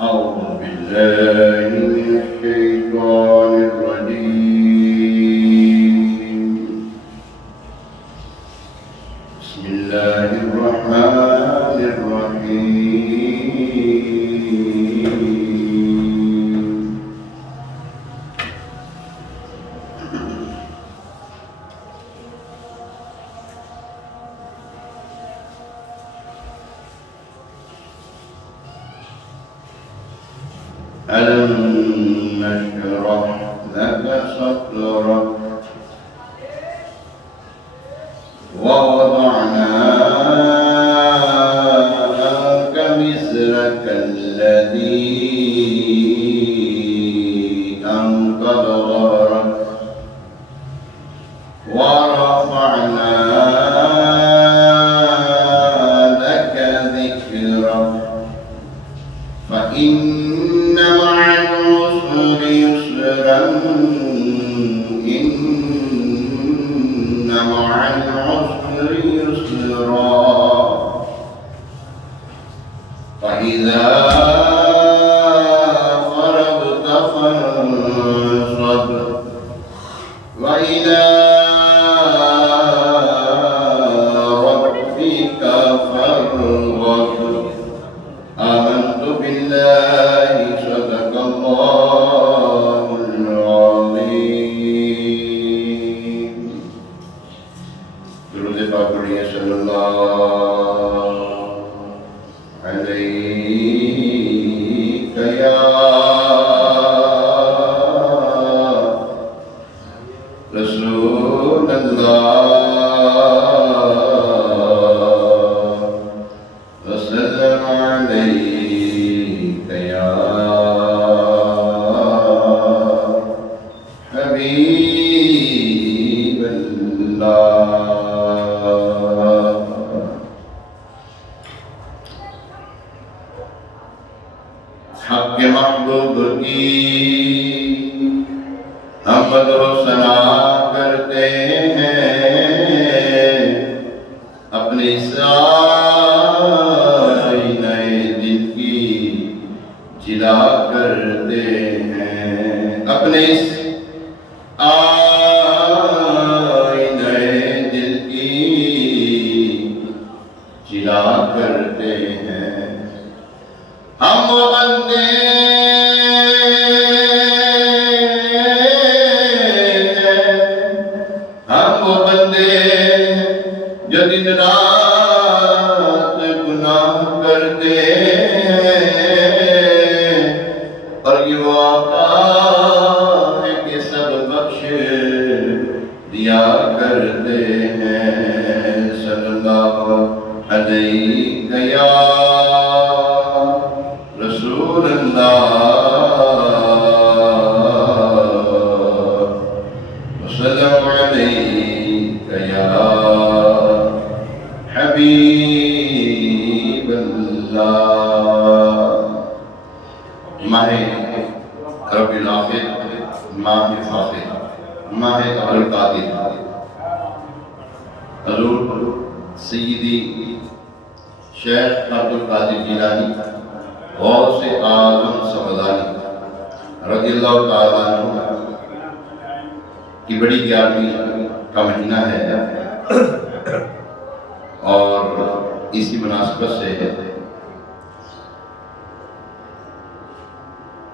أعوذ بالله من الشيطان الرجيم. بسم الله الرحمن الرحيم. ألم نشرح لك صدرك ووضعنا عنك وزرك الذي أنقض ظهرك ورفعنا لك ذكرك فإن مع العسر يسرا إن مع العسر يسرا فإذا فرغت فانصب وإلى ربك فارغب. آمنت بالله صدق الله العظيم. درود پاک پڑھیے صلی اللہ علیہ یا رسول اللہ وسلم علیہ یا حبیب اللہ. حق کے محبوب کی حمد و ثنا کرتے ہیں، اپنے سارے نئے دل کی جلا کرتے ہیں، اپنے نئے دل کی جلا کرتے ہیں. ہم وہ بندے جو دن رات گناہ کرتے ہیں، اور یہ وہ آقا ہے کہ سب بخش دیا کرتے ہیں. صلی اللہ علیہ یا رسول اللہ وسلم علیہ یا حبیب اللہ. ماہ ربیع الاخر، ماہ فاخر، ماہ القادر، حضور سیدی شیخ عبدالقادر جیلانی غوث اعظم سمدانی رضی اللہ تعالیٰ عنہ کی بڑی گیارہویں کا مہینہ ہے، اور اسی مناسبت سے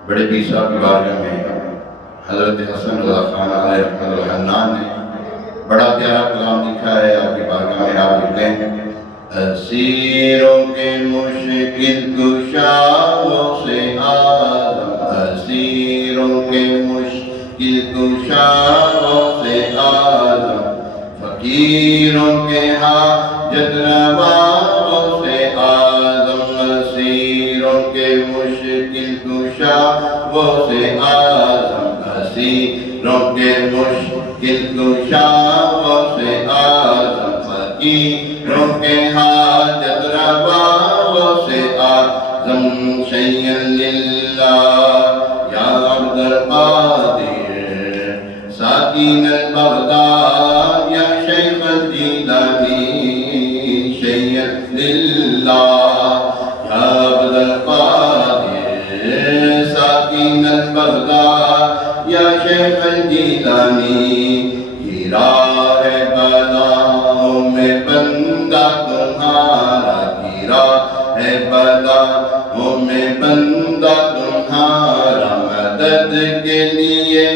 بڑے پیر صاحب کی بارگاہ میں حضرت حسن رضا خان علیہ رحمۃ الحنان نے بڑا پیارا کلام لکھا ہے. آپ کی بارگاہ میں آپ لکھتے ہیں: اسیروں کے مشکل کشاؤں سے آدم، اسیروں کے مشکل کشاؤں سے آدم، فقیروں کے حاجت رواؤں سے آدم، اسیروں کے مشکل کشاؤں سے آدم، اسیروں کے مشکل کشاؤں سے آدم، فقیروں کے حاجت رواؤں سے آدم. شیئا للہ یا عبد القادر ساکن البغداد یا شیخ الجیلانی. شیئا للہ یا عبد القادر جیلانی کی راہ بلاؤں میں بندہ تمہارا کی راہ بلاؤں میں بندہ تمہارا مدد کے لیے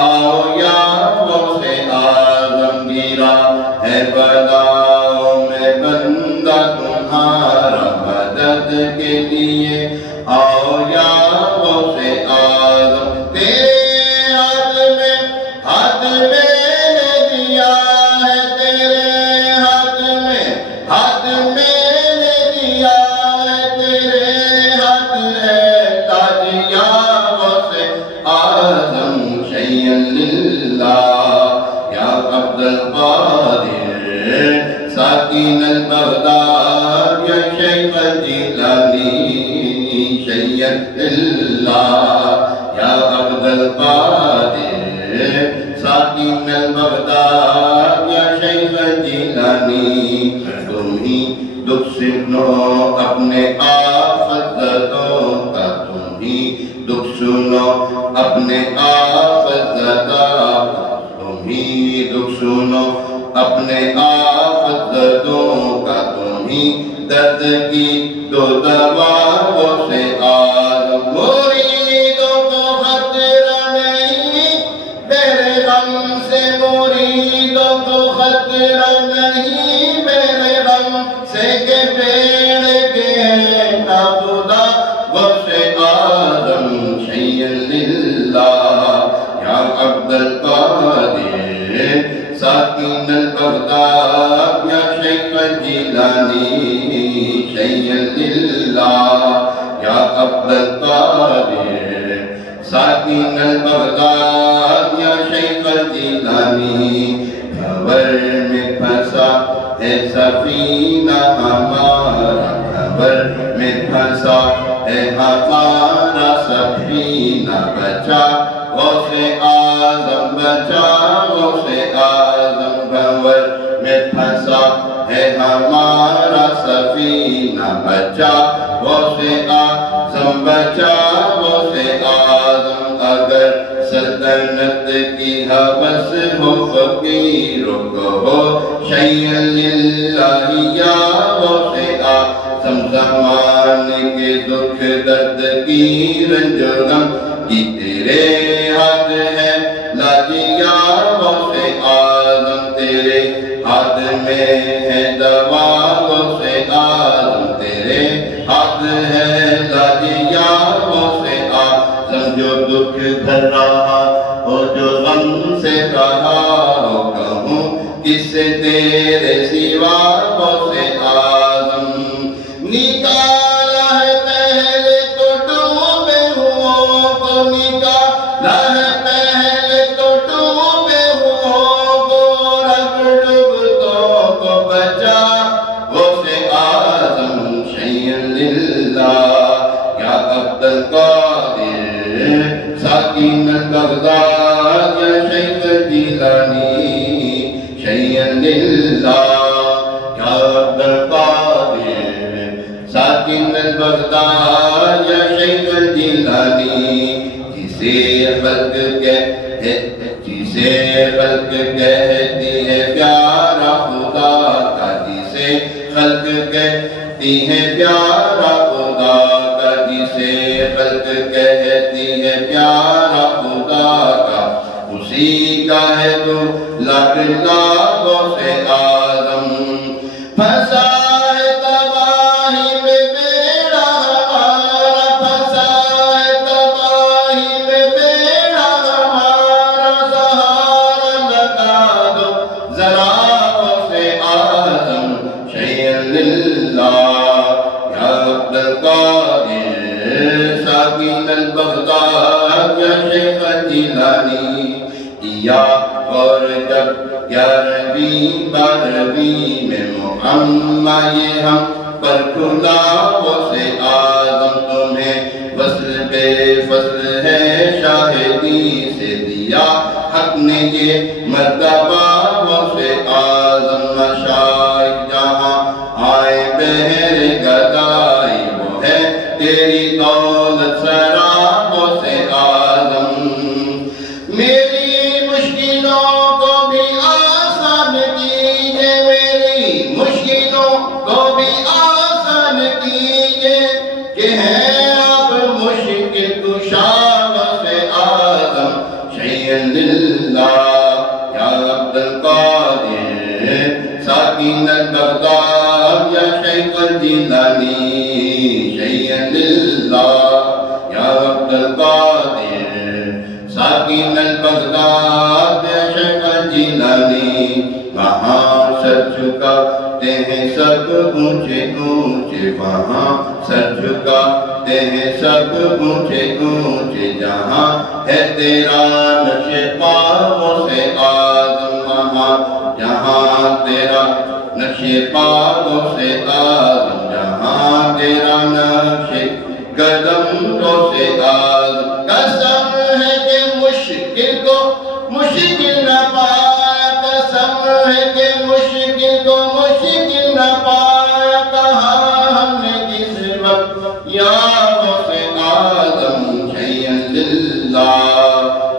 آؤ یا غوث اعظم کی راہ بلاؤں میں بندہ تمہارا مدد کے لیے آؤ یا غوث اعظم تیرے ہاتھ میں نے دیا ہے تیرے ہاتھ میں نے دیا ہے تیرے ہاتھ ہے تاج یا غوث اعظم شیئا للہ یا عبد القادر ساکن البغداد یا شیخ الجیلانی شیئا للہ یا عبد القادر ساکن البغداد یا شیخ الجیلانی تم ہی دکھ سنو اپنے آفت زدوں کا تم ہی دکھ سنو اپنے آفت زدوں کا تم ہی دکھ سنو اپنے آفت زدوں کا تم ہی درد کی دو دوا غوث اعظم مریدوں کو خطرہ نہیں میرے غم سے مریدوں کو خطرہ نہیں میرے غم سے کہ پیڑ کے ہیں نابودا غوث اعظم شیئا للہ یا عبد القادر ساکن البغداد یا شیخ الجیلانی شیئا للہ یا عبد القادر ساکن البغداد یا شیخ الجیلانی خبر میں پھنسا ہے سفینہ ہمارا خبر میں پھنسا ہے ہمارا سفینہ بچا غوث اعظم بچا غوث اعظم خبر میں پھنسا ہے ہمارا سفینہ بچا غوث اعظم بچا غوث اعظم اگر سلطنت کی حوث ہو فقیروں کو ہو شیئا للہ یا غوث اعظم زمانے کے دکھ درد کی رنج و غم کی تیرے ہاتھ ہے لاج یا غوث اعظم تیرے ہاتھ میں ہے دوا غوث اعظم تیرے ہاتھ ہے لاج یا غوث اعظم جو دکھ بھر رہا ہو جو غم سے رہا ہو کہوں کس سے تیرے سوا غوث اعظم نکالا ہے پہلے تو ڈوبے ہوں کو نکالا ہے پہلے تو ڈوبے ہوں کو رب ڈوبتوں کو بچا غوث اعظم شیئا للہ یا عبد القادر ساکن البغداد یا شیخ الجیلانی شیئا للہ یا عبد القادر ساکن البغداد یا شیخ الجیلانی جسے خلق کہتی ہے پیارا خدا کا جسے خلق کہتی ہے پیارا خدا کا جسے خلق کہتی ہے پیارا خدا کا اسی کا ہے تو لاڈلا غوث اعظم پھنسا ہے تباہی میں بیڑا ہمارا پھنسا ہے تباہی میں بیڑا ہمارا سہارا لگا دو ذرا غوث اعظم شیئا للہ یا عبد القادر ساکن البغداد یا شیخ الجیلانی یا اور جب 11ویں 12ویں میں محمد یہ ہم پر کھلا غوث اعظم تمہیں وصل بے فصل ہے شاہدی سے دیا حق نے یہ مرتبہ غوث اعظم مشائخ جہاں آئے بہر گدائی وہ ہے تیری دولت سرا غوث اعظم میری مشکل مشکلوں کو بھی آسان کیجئے کہ ہے اب مشکل کشا غوث اعظم شیئا للہ یا عبد القادر ساکن البغداد یا شیخ الجیلانی شیئا للہ یا عبد القادر ساکن البغداد یا شیخ الجیلانی وہاں سر جھکاتے ہیں سب اونچے اونچے وہاں سر جھکاتے ہیں سب اونچے اونچے جہاں ہے تیرا نقش پاؤں سے آدم وہاں جہاں تیرا نقش پاؤں سے آدم جہاں تیرا نقش قدم سے آدم قسم ہے کہ مشکل کو مشکل نہ پایا قسم ہے کہ مشکل کو مشکل نہ پایا کہا ہم نے کس وقت یا غوث اعظم شیئا للہ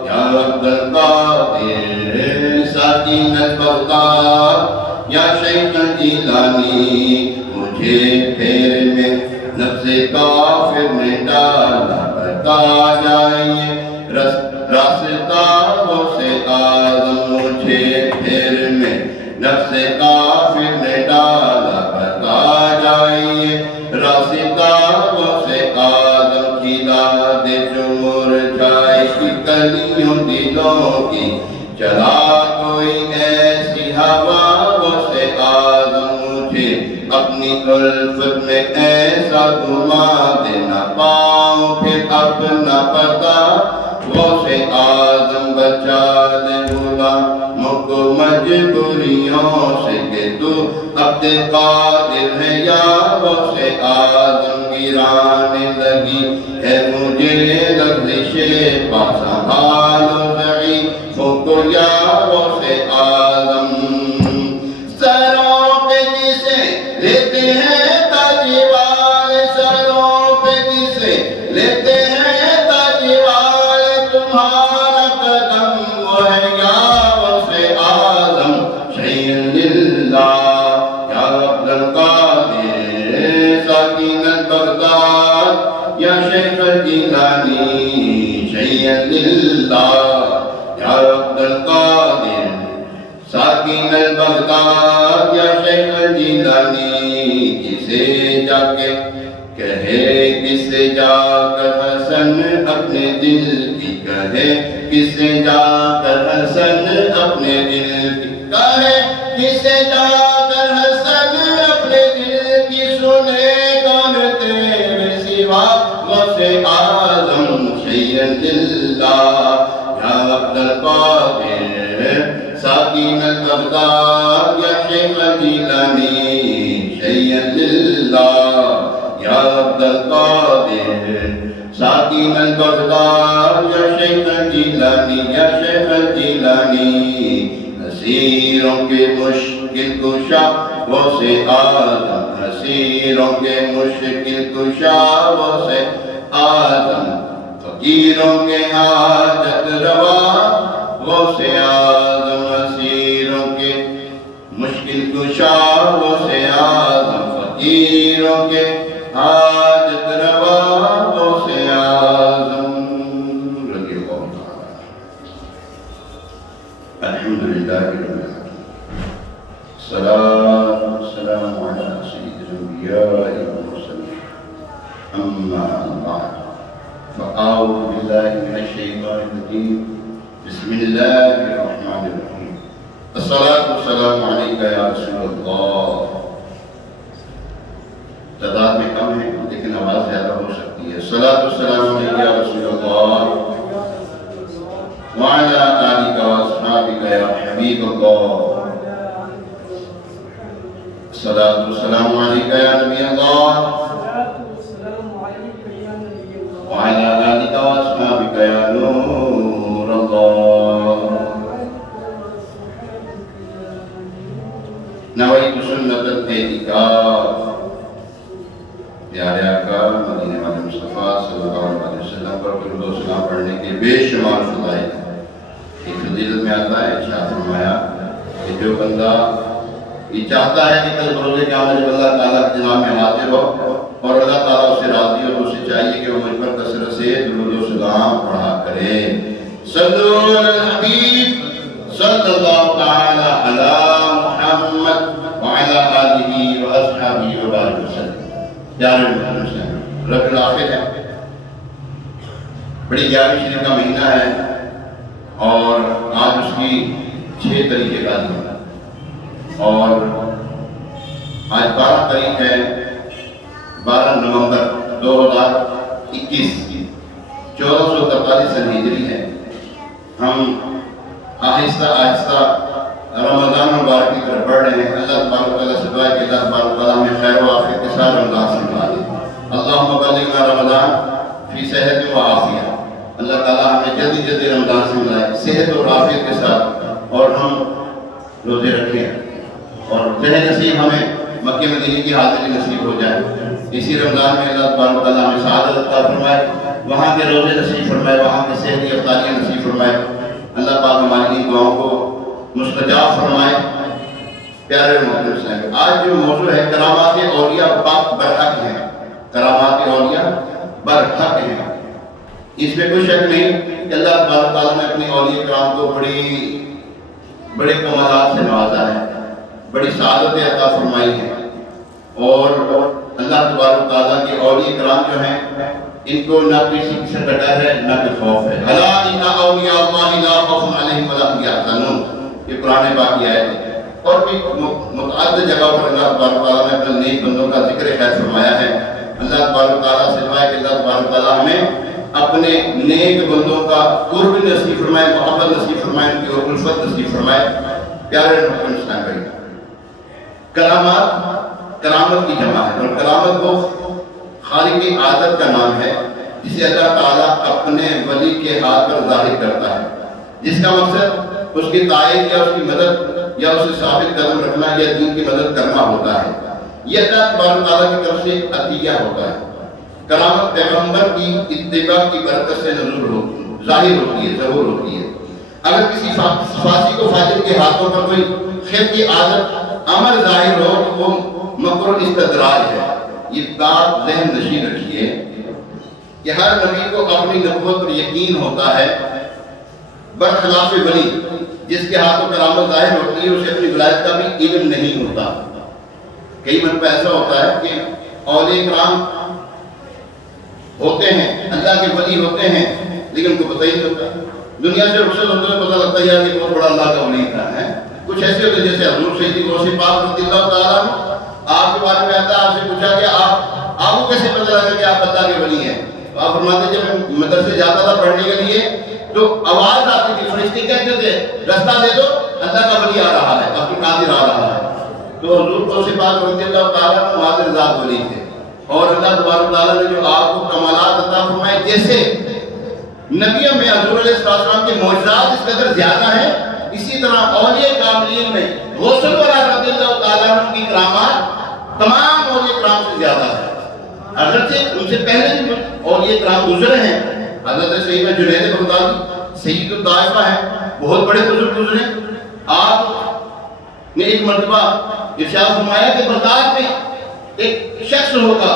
یا عبد القادر ساکن البغداد یا شیخ الجیلانی مجھے پھیر میں نفس کافر نے ڈالا بتا جائیے راستہ غوث اعظم مجھے پھر میں نفس کافر نے ڈالا بتا جائیے راستہ غوث اعظم کھلا دے جو مرجھائے کی کلیوں دلوں کی چلا کوئی ایسی ہوا غوث اعظم مجھے اپنی الفت میں ایسا گھما دے نہ پاؤں پھر اپنا پتا غوث اعظم بچا دے غلاموں کو مجبوریوں سے کہ تو اب قادر ہے یا غوث اعظم گرانے لگی ہے مجھے لغزش پا سنبھالو ضعیفوں کو یا غوث اعظم سروں پہ جسے لیتے ہیں تاج والے سروں پہ جسے لیتے ہیں تاج والے تمہارا قدم وہ ہے یا غوث اعظم شیئا للہ یا عبد القادر ساکن البغداد یا شیخ الجیلانی شیئا للہ یا عبد القادر ساکن البغداد یا شیخ الجیلانی کسے جا کے کہے کسے جا کر حسن اپنے دل کی کہے کسے جا کر حسن اپنے دل کی کہے کسے جا کر حسن اپنے دل کی سنے کون تیرے سوا غوث اعظم شیئا للہ یا عبد القادر ساکن البغداد یا شیخ الجیلانی شیئا للہ یا عبد القادر ساکن البغداد یا شیخ الجیلانی یا شیخ الجیلانی اسیروں کے مشکل کشا غوث اعظم اسیروں کے مشکل کشا غوث اعظم فقیروں کے حاجت روا غوث اعظم اسیروں کے مشکل کشا غوث اعظم فقیروں کے حاجت روا غوث اعظم رضی اللہ تعالی الحمدللہ رب العالمین الصلاة والسلام علی سید الانبیاء والمرسلین اما بعد فاعوذ باللہ من الشیطان الرجیم بسم اللہ الرحمن الرحیم الصلاة والسلام علیکہ یا رسول اللہ تعداد میں کم ہے لیکن آواز زیادہ ہو سکتی ہے الصلاة والسلام علیکہ یا رسول اللہ وعلی آلکہ واصحابکہ یا حبیب اللہ الصلاة والسلام علیکہ یا نبی اللہ وعلى آلك وأصحابك يا نور الله نويت سنة الاعتكاف پیارے آقا مدینے والے مصطفیٰ صلی اللہ علیہ وسلم پر درود و سلام پڑھنے کے بے شمار فضائل ہیں ایک فضیلت میں آتا ہے ارشاد فرمایا کہ جو بندہ یہ چاہتا ہے کہ کل بروز قیامت جب اللہ تعالیٰ کے جناب میں حاضر ہو اور اللہ تعالیٰ اس سے راضی ہو تو اسے چاہیے کہ وہ مجھ پر کثرت سے درود و سلام پڑھا کرے. صلو علی الحبیب صلی اللہ تعالی علی محمد وعلی آلہ واصحابہ وبارک وسلم. پیارے مسلمان، ربیع الاخر ہے، بڑی 11ویں شریف کا مہینہ ہے اور آج اس کی 6 طریقے کا دن ہے اور آج 12 تاریخ ہے 12 نومبر 2021 1443 سن ہجری ہے. ہم آہستہ آہستہ رمضان مبارک کی طرف بڑھ رہے ہیں. اللہ تبارک و تعالیٰ سے دعا ہے کہ اللہ تبارک و تعالیٰ ہمیں خیر و عافیت کے ساتھ رمضان سے ملا دے. اللہم بلغنا رمضان فی صحت و عافیہ. اللہ تعالیٰ ہمیں جلدی جلدی رمضان سے ملائے صحت اور عافیت کے ساتھ اور ہم روزے رکھیں اور ذہن نصیب ہمیں مکہ مدینہ کی حاضری نصیب ہو جائے. اسی رمضان میں اللہ تبارک و تعالیٰ ہمیں سعادت عطا فرمائے، وہاں کے روزے نصیب فرمائے، وہاں کے صحت افطاریاں نصیب فرمائے. اللہ پاک ہماری ان دعاؤں کو مستجاب فرمائے. پیارے محترم صاحب، آج جو موضوع ہے کرامات اولیاء برحق ہیں. کرامات اولیاء برحق ہیں، اس میں کوئی شک نہیں کہ اللہ تبارک تعالیٰ نے اپنے اولیاء کرام کو بڑے کمالات سے نوازا ہے، بڑی سعادتیں عطا فرمائی ہیں اور اللہ تبارک تعالیٰ کے اولیاء کرام جو ہیں ان کو نہ کسی سے ڈر ہے نہ کوئی خوف ہے. الا ان اولیاء اللہ لا خوف علیہم ولا هم یحزنون، یہ قرآن پاک کی آیت ہے. اور بھی متعدد جگہ پر اللہ تبارک تعالیٰ نے اپنے نیک بندوں کا ذکر خیر فرمایا ہے. اللہ تبارک تعالیٰ سے دعا ہے کہ اللہ تبارک تعالیٰ ہمیں اپنے نیک بندوں کا قرب نصیب فرمائے، محبت نصیب فرمائے، ان کی الفت نصیب فرمائے. پیارے محترم اسلام بھائی، کرامت کی جمع ہے اور کرامت کو خالق کی عادت کا نام ہے جسے اللہ تعالیٰ اپنے ولی کے ہاتھ پر ظاہر کرتا ہے، جس کا مقصد اس کی تائید یا اس کی مدد یا اسے ثابت قدم رکھنا یا دین کی مدد کرنا ہوتا ہے. یہ اللہ تبارک تعالیٰ کی طرف سے عطیہ ہوتا ہے. کرامت پیغمبر کی اتباع کی برکت سے ظاہر ہوتی ہے، ظہور ہوتی ہے. اگر کسی فاسق و فاجر کے ہاتھوں پر کوئی خیر کی عادت عمل ظاہر ہو تو وہ مکر و استدراج ہے. یہ بات ذہن نشین رکھیے کہ ہر نبی کو اپنی نبوت پر یقین ہوتا ہے، برخلاف ولی جس کے ہاتھوں کرامت ظاہر ہوتی ہے اسے اپنی ولایت کا بھی علم نہیں ہوتا. کئی مرتبہ ایسا ہوتا ہے کہ اولیاء کرام ہوتے ہیں، اللہ کے ولی ہوتے ہیں لیکن کو پتہ ہی نہیں ہوتا. دنیا سے رخصت ہوتے ہیں پتہ لگتا ہے یار یہ بہت بڑا اللہ کا ولی ہے. کچھ ایسے ہوتے ہیں جیسے حضور سیدی غوث پاک رضی اللہ تعالیٰ عنہ، آپ کے بارے میں آتا ہے، آپ سے پوچھا کہ آپ کو کیسے پتہ لگا کہ آپ اللہ کے ولی ہیں؟ تو آپ فرماتے ہیں جب میں مدرسے جاتا تھا پڑھنے کے لیے تو آواز آتی تھی، فرشتے کہتے تھے رستہ دے دو، اللہ کا ولی آ رہا ہے، آپ کی قادر آ رہا ہے. تو حضور غوث پاک رضی اللہ تعالیٰ عنہ حاضر ذات ولی تھے اور اللہ تبارک تعالیٰ نے جو آپ کو کمالات عطا فرمائے، جیسے نبیوں میں حضور علیہ السلام کے معجزات اس قدر زیادہ ہیں، اسی طرح اولیاء کاملین میں غوث الورا رضی اللہ تعالیٰ عنہ کی کرامات تمام اولیاء کرام سے زیادہ ہے. اگرچہ ان سے پہلے جو اولیاء کرام گزرے ہیں، حضرت سیدنا جنید بغدادی سید الطائفہ ہیں، بہت بڑے بزرگ گزرے. آپ نے ایک مرتبہ ارشاد فرمایا کہ بغداد میں ایک شخص ہوگا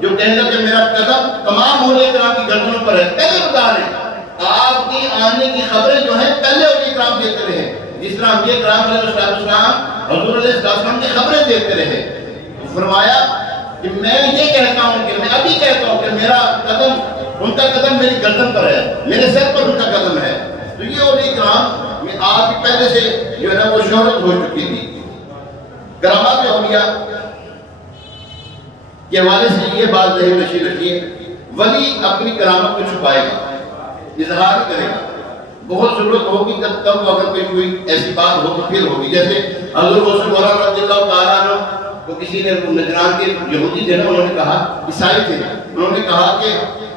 جو کہے گا کہ میرا قدم تمام اولیاء کرام کی گردنوں پر ہے. پہلے بتا رہے ہیں آپ کی آنے کی خبریں جو ہیں پہلے اولیاء کرام دیتے رہے، جس طرح انبیاء کرام علیہ السلام حضور علیہ السلام کی خبریں دیتے رہے. فرمایا کہ میں یہ کہتا ہوں کہ میں ابھی کہتا ہوں کہ میرا قدم، ان کا قدم میری گردن پر ہے، میرے سر پر ان کا قدم ہے. تو یہ اولیاء کرام میں آپ کی پہلے سے جو ہے نا وہ شہرت ہو چکی تھی. کرامات اولیاء کے حوالے سے یہ بات ذہن نشین رکھیے، ولی اپنی کرامت کو چھپائے گا، اظہار کرے گا. بہت ضرورت ہوگی تب اگر کوئی ایسی بات ہو تو پھر ہوگی. جیسے حضور غوث الورا رضی اللہ تعالیٰ عنہ کو کسی نے نجران کے یہودی تھے نا، انہوں نے کہا، عیسائی تھے، انہوں نے کہا کہ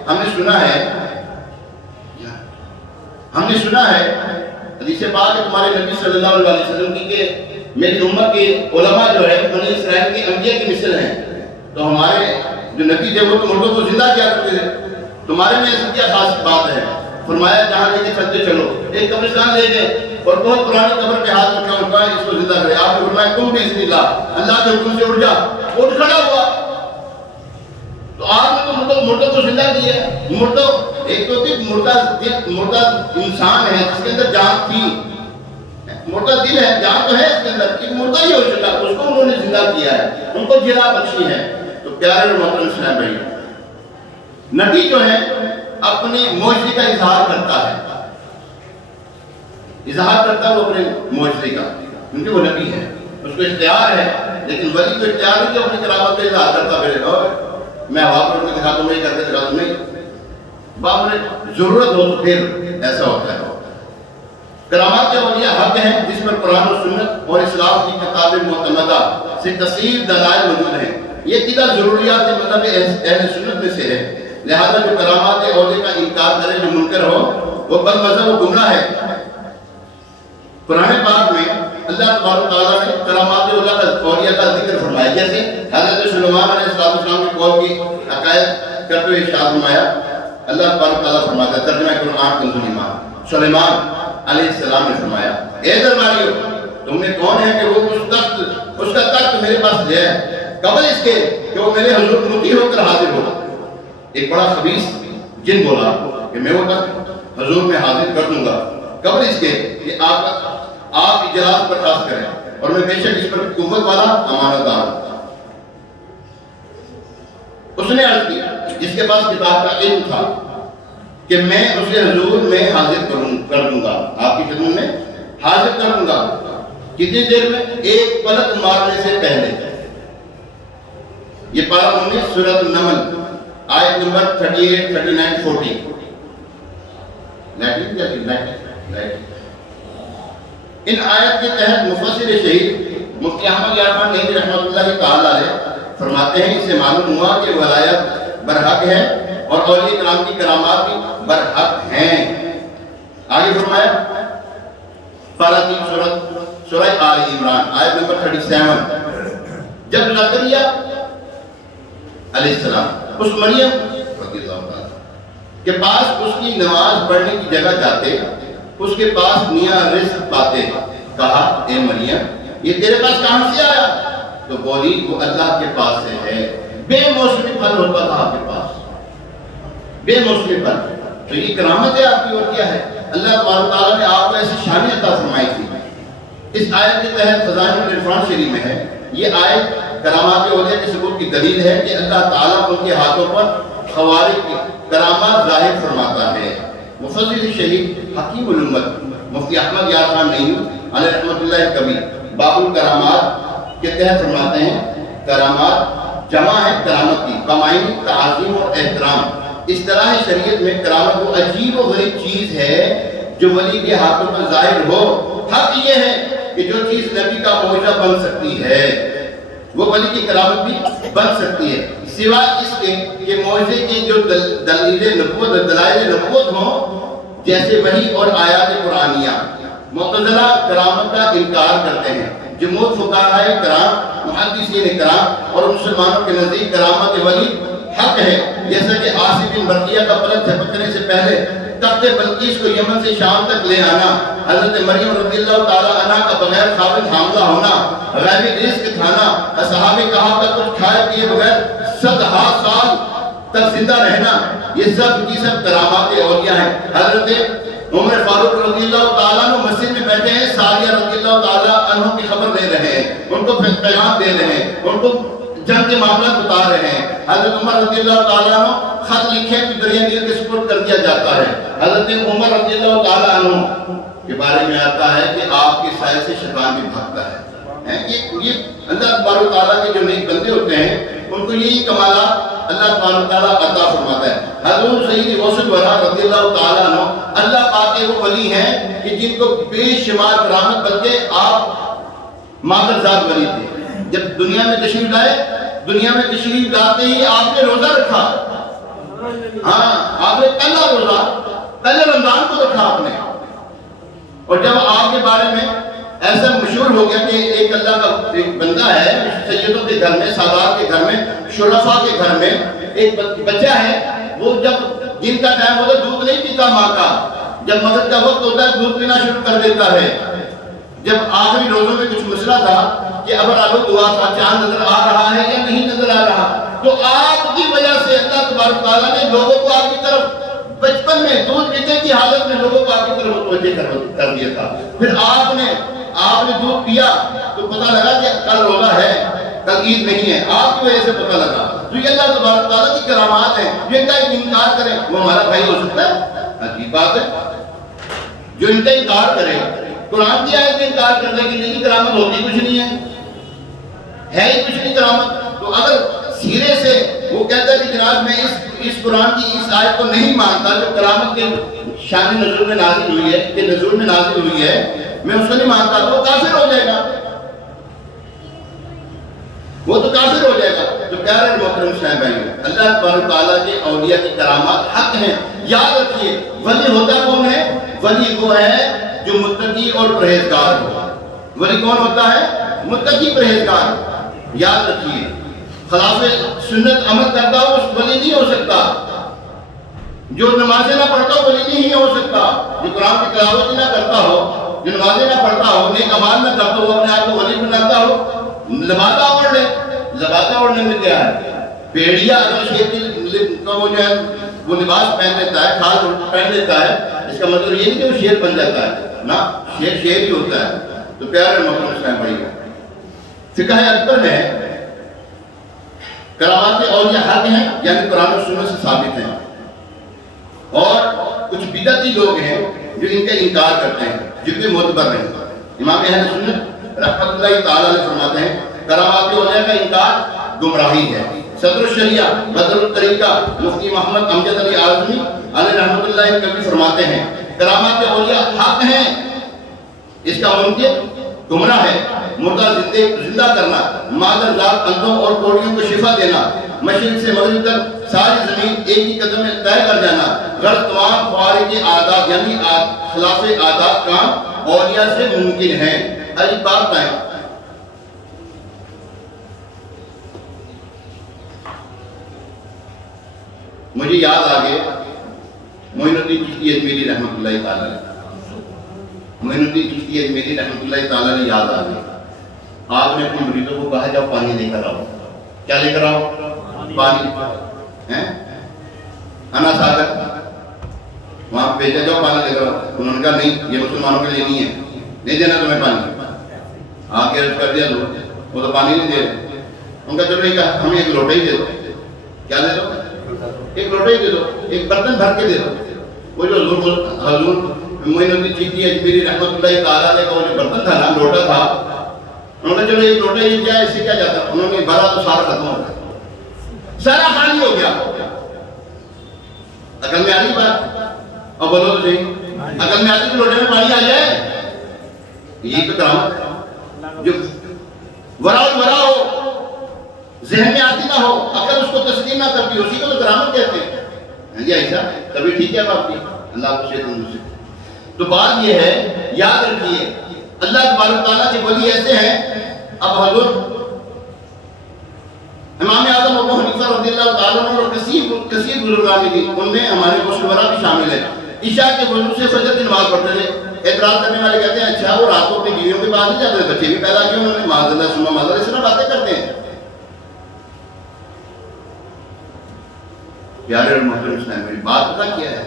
ہم نے سنا ہے حدیث پاک ہے تمہارے نبی صلی اللہ علیہ وسلم کی کہ میری امت کے علماء جو ہے بنی اسرائیل کے انبیاء کی مثل ہیں. تو ہمارے جو نبی تھے وہ تو مردوں کو زندہ کیا کرتے تھے، تمہارے میں ایسی کیا خاص بات ہے؟ فرمایا جہاں لے کے چلتے چلو. ایک قبرستان لے گئے، اور بہت پرانی قبر پہ ہاتھ رکھا ہوا ہے، اس کو زندہ کرے. آپ نے فرمایا تم بھی اذن اللہ کے حکم سے اٹھ جا. اٹھ کھڑا ہوا. تو آپ نے تو مردوں کو زندہ کیا. مردوں ایک تو مردہ انسان ہے جس کے اندر جان تھی، مردہ دل ہے، جان تو ہے اس کے اندر، ایک مردہ ہی ہو چکا، اس کو انہوں نے زندہ کیا ہے، ان کو جلا بخشی ہے. تو پیارے اور محترم اسلام بھائی، نبی جو ہے اپنے معجزے کا اظہار کرتا ہے، وہ اپنے معجزے کا، کیونکہ وہ نبی ہے، اس کو اختیار ہے. لیکن ولی کو اختیار نہیں کہ اپنی کرامت کا اظہار کرتا پھر میں ہوا پر اٹھ کے دکھا دوں، میں کر کے دکھا دوں. نہیں، باپ نے ضرورت ہو تو پھر ایسا ہوتا ہے. کرامات اولیاء حق ہیں جس پر قرآن و سنت اور اسلام کی کتاب معتمدہ سے کثیر دلائل موجود ہیں. یہ کتاب ضروریات مذہب اہل سنت میں سے ہے. لہذا جو کرامات اولیاء کا انکار کرے، جو منکر ہو، وہ بد مذہب و گمراہ ہے. قرآن پاک میں اللہ تبارک تعالیٰ نے کرامات اولیاء کا ذکر فرمایا، جیسے حضرت سلیمان علیہ السلام کی قوم کی حکایت کرتے ہوئے ارشاد فرمایا. اللہ تبارک تعالیٰ فرماتا ہے، ترجمہ قرآن کنز ایمان، سلیمان علیہ السلام نے فرمایا، اے درباریو، تم نے کون ہے کہ وہ اس کا تخت میرے پاس لے آئے قبل اس کے کہ وہ میرے حضور مطیع ہو کر حاضر ہو. ایک بڑا خبیث جن بولا کہ میں وہ تخت حضور میں حاضر کر دوں گا قبل اس کے کہ آپ اجلاس برخاست کریں، اور میں بے شک اس پر قوت والا امانت دار ہوں. اس نے عرض کیا جس کے پاس کتاب کا علم تھا کہ میں اسے حضور میں حاضر کر دوں گا، آپ کی خدمت میں حاضر کر دوں گا. کتنی دیر میں؟ ایک پلک مارنے سے پہلے. یہ پارہ 19 سورۃ النمل آیت نمبر 38 39 40. ان آیت کے تحت مفسر شہید مفتی احمد یعقوب نہری رحمۃ اللہ تعالی علیہ فرماتے ہیں، اس سے معلوم ہوا کہ ولایت برحق ہے اور اولیاء کرام کی کرامات بھی برحق ہیں. آگے فرمایا پارہ 3 سورہ آل عمران آیت نمبر 37. جب زکریا علیہ السلام اس مریم رضی اللہ عنہ کے پاس اس کی نماز پڑھنے کی جگہ جاتے، اس کے پاس میاں رزق پاتے، کہا اے مریم یہ تیرے پاس کہاں سے آیا؟ تو بولی وہ اللہ کے پاس سے ہے. بے موسمی پھل ہوتا تھا آپ کے پاس، بے موسمی پھل. تو یہ کرامت ہے آپ کی اور کیا ہے؟ اللہ تبارک تعالیٰ نے آپ کو ایسی شان عطا فرمائی تھی. اس آیت کے تحت خزائن العرفان شریف میں ہے، یہ آیت کرامات اولیاء کے ثبوت کی دلیل ہے کہ اللہ تعالیٰ ان کے ہاتھوں پر خوارق کی کرامات ظاہر فرماتا ہے. مفسر شہید حکیم الامت مفتی احمد یعقوب نہری علیہ رحمۃ اللہ کبھی باب الکرامات کے تحت فرماتے ہیں، کرامات جمع ہے کرامت کی، بمعنی تعظیم اور احترام. اصطلاح شریعت میں کرامت وہ عجیب و غریب چیز ہے جو ولی کے ہاتھوں پر ظاہر ہو. حق یہ ہے کہ جو چیز نبی کا معجزہ بن سکتی ہے وہ ولی کی کرامت بھی بن سکتی ہے، سوائے اس کے کہ معجزے کی جو دلائل نبوت ہوں جیسے وحی اور آیات قرآنیہ. معتزلہ کرامت کا انکار کرتے ہیں. جمہور فقہاء کرام، محدثین کرام اور مسلمانوں کے نزدیک کرامت ولی حق ہے، جیسا کہ عاصم بن برقیہ کا پلک جھپکنے سے پہلے تخت بلقیس کو یمن سے شام تک لے آنا، حضرت مریم رضی اللہ تعالیٰ عنہ کا بغیر خاوند حاملہ ہونا، غیبی رزق کھانا، اصحاب کہف کا کچھ کھائے پیے بغیر 100 سال تک زندہ رہنا، یہ سب کی سب کرامات اولیاء ہیں. حضرت عمر فاروق رضی اللہ تعالیٰ عنہ مسجد میں بیٹھے ہیں، ساریہ رضی اللہ تعالیٰ عنہ کی خبر دے رہے ہیں، ان کو پیغام دے رہے ہیں، ان کو جنگ کے معاملات بتا رہے ہیں. حضرت عمر رضی اللہ تعالیٰ عنہ خط لکھے تو دریا نیل کے سپرد کر دیا جاتا ہے. حضرت عمر رضی اللہ تعالیٰ عنہ کے بارے میں آتا ہے کہ آپ کے سائے سے شیطان بھی بھاگتا ہے. یہ اللہ تبارک تعالیٰ کے جو نیک بندے ہوتے ہیں ان کو یہی کمالات اللہ تبارک تعالیٰ عطا فرماتا ہے. حضرت سید غوث الورا رضی اللہ تعالیٰ عنہ اللہ پاک کے وہ ولی ہیں کہ جن کو بے شمار کرامت، بلکہ آپ مادر ذات ولی تھے. جب دنیا میں تشریف لائے، دنیا میں تشریف لاتے ہی آپ نے روزہ رکھا. ہاں، آپ نے پہلے رمضان کو رکھا آپ نے. اور جب آپ کے بارے میں ایسا مشہور ہو گیا کہ ایک اللہ کا ایک بندہ ہے سیدوں کے گھر میں، سادات کے گھر میں، شرفاء کے گھر میں ایک بچہ ہے، وہ جب دن کا ٹائم ہوتا دودھ نہیں پیتا ماں کا، جب مغرب کا وقت ہوتا ہے دودھ پینا شروع کر دیتا ہے. جب آخری روزوں میں کچھ مسئلہ تھا کہ ابر آلود ہوا تھا, چاند نظر آ رہا ہے یا نہیں نظر آ رہا, تو آپ کی وجہ سے اللہ تبارک تعالیٰ نے لوگوں کو آپ کی طرف بچپن میں دودھ پینے کی حالت میں لوگوں کو آپ کی طرف متوجہ کر دیا تھا. پھر آپ نے دودھ پیا تو پتہ لگا کہ کل روزہ ہے, کل عید نہیں ہے, آپ کی وجہ سے پتہ لگا. تو یہ اللہ تبارک تعالیٰ کی کرامات ہیں. جو ان کا انکار کرے وہ ہمارا بھائی ہو سکتا ہے؟ عجیب بات ہے. جو ان کا انکار کرے, قرآن کی آیت میں انکار کرنے کی نہیں, کرامت ہوتی کچھ نہیں ہے ہی کچھ نہیں کرامت. تو اگر سیرے سے وہ کہتا ہے کہ جناب میں اس قرآن کی اس آیت کو نہیں مانتا جو کرامت کے شان نزول میں نازل ہوئی ہے, کہ نزول میں نازل ہوئی ہے, میں اس کو نہیں مانتا, تو وہ کافر ہو جائے گا, وہ تو کافر ہو جائے گا. تو پیارے محترم صاحبائیوں, اللہ تبارک تعالیٰ کے اولیاء کی کرامات حق ہیں. یاد رکھیے ولی ہوتا کون ہے؟ ولی وہ ہے جو متقی اور پرہیزگار ہو. ولی کون ہوتا ہے؟ متقی پرہیزگار. یاد رکھیے خلاف سنت عمل کرتا ہو اس ولی نہیں ہو سکتا. جو نمازیں نہ پڑھتا ہو ولی نہیں ہو سکتا. جو قرآن کی تلاوت نہ کرتا ہو, جو نمازیں نہ پڑھتا ہو, نیک اعمال نہ کرتا ہو, اپنے آپ کو ولی بناتا ہو. لبادہ اوڑھ لے, لبادہ اوڑھنے میں کیا ہے؟ بھیڑیا اگر شیر کا وہ جو ہے وہ لباس پہن لیتا ہے, کھال پہن لیتا ہے, اس کا مطلب یہ نہیں کہ وہ شیر بن جاتا ہے نا, شیر ہی ہوتا ہے. تو پیارے محترم صاحب بھائی, فقہ اکبر میں کرامات اولیاء حق ہیں یعنی قرآن و سنت سے ثابت ہیں, اور کچھ بدعتی لوگ ہیں جو ان کا انکار کرتے ہیں جتنے معتبر ہیں. امام اہل سنت رحمۃ اللہ تعالی علیہ فرماتے ہیں کرامات اولیاء کا انکار گمراہی ہے. صدر الشریعہ بدر الطریقہ مفتی محمد امجد علی اعظمی علیہ رحمۃ اللہ کبھی فرماتے ہیں کرامات اولیاء حق ہیں, اس کا منکر گمراہ ہے. مردہ زندہ کرنا, مادر ذات اندھوں اور کوڑیوں کو شفا دینا, مشرق سے مغرب تک ساری زمین ایک ہی قدم میں طے کر جانا, غرض تمام خوارج عادات یعنی خلاف عادات کام اولیاء سے ممکن ہے. عجیب بات ہے. مجھے یاد آ گئے معین الدین چشتی اجمیری رحمۃ اللہ تعالیٰ نے. معین الدین چشتی اجمیری رحمۃ اللہ تعالیٰ نے یاد آ گئے. آپ نے اپنے مریدوں کو کہا جاؤ پانی لے کر آؤ. کیا لے کر آؤ؟ پانی. انا ساگر وہاں بھیجا جاؤ پانی لے کر آؤ. انہوں نے کہا نہیں, یہ مسلمانوں کے لیے نہیں ہے, نہیں دینا تمہیں پانی. آ کے عرض کر دیا لو, وہ تو پانی نہیں دے رہے. ان کا چلو ہمیں ایک لوٹا ہی دے دو. کیا دے دو؟ ایک لوٹا ہی دے دو, ایک برتن بھر کے دے دو. وہ جو حضور معین الدین چشتی اجمیری رحمۃ اللہ تعالیٰ نے وہ جو برتن تھا نا, لوٹا تھا, انہوں نے چلو ایک لوٹا ہی کیا, اس سے کیا جاتا. انہوں نے بھرا تو سارا ختم ہو گیا, سارا خالی ہو گیا. عقل میں آ رہی بات؟ اور بولو تو صحیح, عقل میں آتی کہ لوٹے میں پانی آ جائے؟ یہی تو کرامت ہے. جو ورا ہو, ذہن میں آتی نہ ہو, عقل اس کو تسلیم نہ کرتی ہو, اسی کو تو کرامت کہتے ہیں. جی ایسا تبھی ٹھیک ہے آپ کی, اللہ کو شیطان سے. تو بات یہ ہے, یاد رکھیے اللہ تبارک تعالیٰ کے ولی ایسے ہیں. اب حضور امام اعظم ابو حنیفہ رضی اللہ تعالیٰ عنہ اور کثیر بزرگان دین, ان میں ہمارے غسل ورا بھی شامل ہے. عشاء کے وضو سے فجر کی نماز پڑھتے تھے. اعتراض کرنے والے کہتے ہیں اچھا وہ رات کو اپنی بیویوں کے پاس نہیں جاتے, بچے بھی پیدا کیے انہوں نے, معاذ اللہ ثم معاذ اللہ, اس طرح باتیں کرتے ہیں. پیارے اور محترم اسلام, میری بات پتہ کیا ہے؟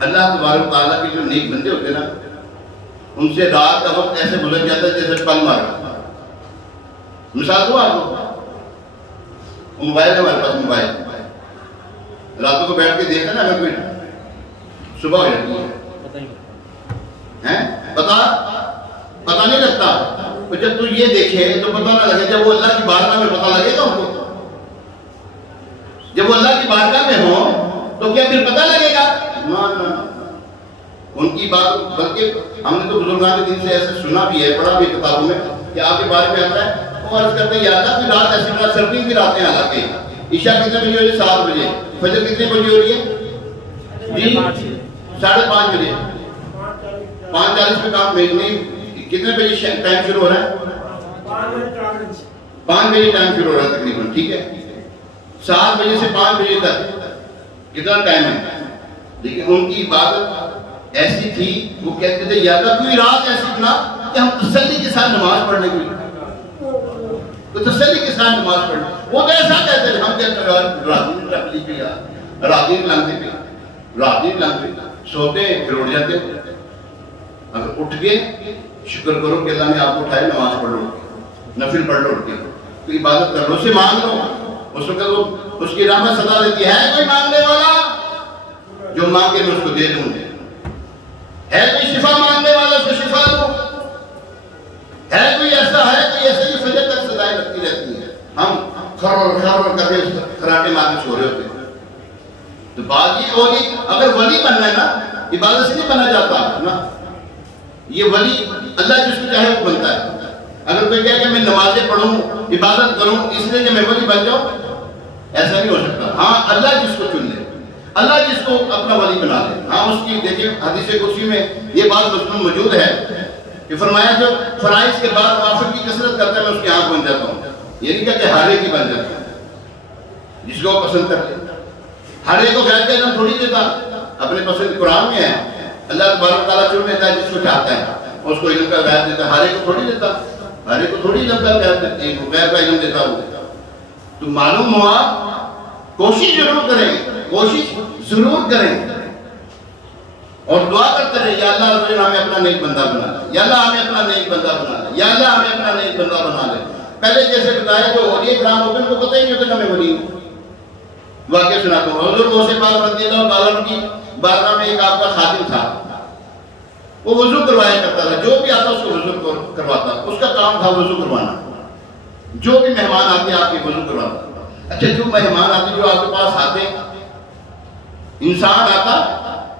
اللہ تبارک تعالیٰ کے جو نیک بندے ہوتے ہیں نا, ان سے رات کا وقت ایسے گزر جاتا ہے جیسے پل مار. مثال دو آپ کو, موبائل ہے ہمارے پاس, موبائل راتوں کو بیٹھ کے دیکھتے نا, ہمیں کوئی صبح ہو جاتی ہے, پتہ نہیں لگتا. جب تو یہ دیکھے تو پتہ نہ لگے, جب وہ اللہ کی بارگاہ میں پتہ لگے گا ان کو. جب وہ اللہ کی بارگاہ میں ہو تو کیا پھر پتہ لگے گا؟ نہ, ان کی بات. بلکہ ہم نے تو بزرگان دین سے ایسے سنا بھی ہے, پڑھا بھی کتابوں میں, کہ آپ کے بارے میں آتا ہے وہ عرض کرتے ہیں یا اللہ کی رات ایسی رات, سردی کی راتیں حالانکہ عشاء کتنے بجے ہو رہی ہے؟ 7 بجے. فجر کتنے بجے ہو رہی ہے؟ جی 5:30 بجے. 5:40 پہ کام نہیں, کتنے بجے ٹائم شروع ہو رہا ہے؟ 5 بجے ٹائم شروع ہو رہا ہے تقریباً, ٹھیک ہے. 7 بجے سے 5 بجے تک کتنا ٹائم ہے؟ لیکن ان کی عبادت ایسی تھی، وہ کہتے تھے یا اللہ کوئی رات ایسی بنا کہ ہم تسلی کے ساتھ نماز پڑھنے کو تسلی کے ساتھ نماز پڑھنے. وہ تو ایسا کہتے تھے، ہم کہتے ہیں رات دن لنگ پہ سوتے پھر اٹھ جاتے. اگر اٹھ گئے شکر کرو کہ اللہ نے آپ کو اٹھائے، نماز پڑھ لو، نفل پڑھ لو، اٹھ کے تو عبادت کر لو، اسے مانگ لو. اس وقت وہ اس کی رحمت صدا دیتی ہے کوئی مانگنے والا جو مانگے میں اس کو دے دوں. ہے کوئی شفا مانگنے والا، اس کو شفا دوں. ہے کوئی ایسا ہی فجر تک صدائیں لگتی رہتی ہیں، ہم خرور کر کے خراٹے مار کے سو رہے ہوتے ہیں. تو بات یہ ہوگی اگر ولی بننا ہے نا، عبادت سے نہیں بنا جاتا نا. یہ ولی اللہ جس کو چاہے وہ بنتا ہے. اگر کوئی کہے کہ میں نمازیں پڑھوں، عبادت کروں اس لیے کہ میں ولی بن جاؤں، ایسا نہیں ہو سکتا. ہاں اللہ جس کو چن لے، اللہ جس کو اپنا ولی بنا لے. ہاں اس کی دیکھیں حدیث قدسی میں یہ بات مسلم موجود ہے کہ فرمایا جو فرائض کے بعد نوافل کی کثرت کرتا ہے میں اس کی آنکھ بن جاتا ہوں. یہ نہیں کہتے ہارے کی بن جاتا ہوں، جس کو پسند کرتے. ہارے کو غیر کا علم تھوڑی دیتا، اپنے پسند قرآن میں ہے اللہ تبارک تعالیٰ چن لیتا ہے جس کو چاہتا ہے، اس کو علم کا غیر دیتا. ہارے کو تھوڑی دیتا، ہارے کو تھوڑی علم کا غیر دیتے، غیر کا علم دیتا ہوں. تو معلوم ہوا کوشش ضرور کریں اور دعا کرتے رہے یا اللہ رب ہمیں اپنا نیک بندہ بنا لے، یا اللہ ہمیں اپنا نیک بندہ بنا لے، یا اللہ ہمیں اپنا نیک بندہ بنا لے. پہلے جیسے بتایا جو اولیاء کرام ہوتے ہیں ان کو پتہ ہی نہیں ہوتا کہ میں ولی ہوں. واقعہ سناتا ہوں. حضور غوث پاک رضی اللہ تعالیٰ عنہ کی بارگاہ میں ایک آپ کا خادم تھا، وہ وضو کروایا کرتا تھا. جو بھی آتا اس کو وضو کرواتا، اس کا کام تھا وضو کروانا. جو بھی مہمان آتے آپ کے وضو کرواتا. اچھا جو مہمان آتے جو آپ کے پاس آتے، انسان آتا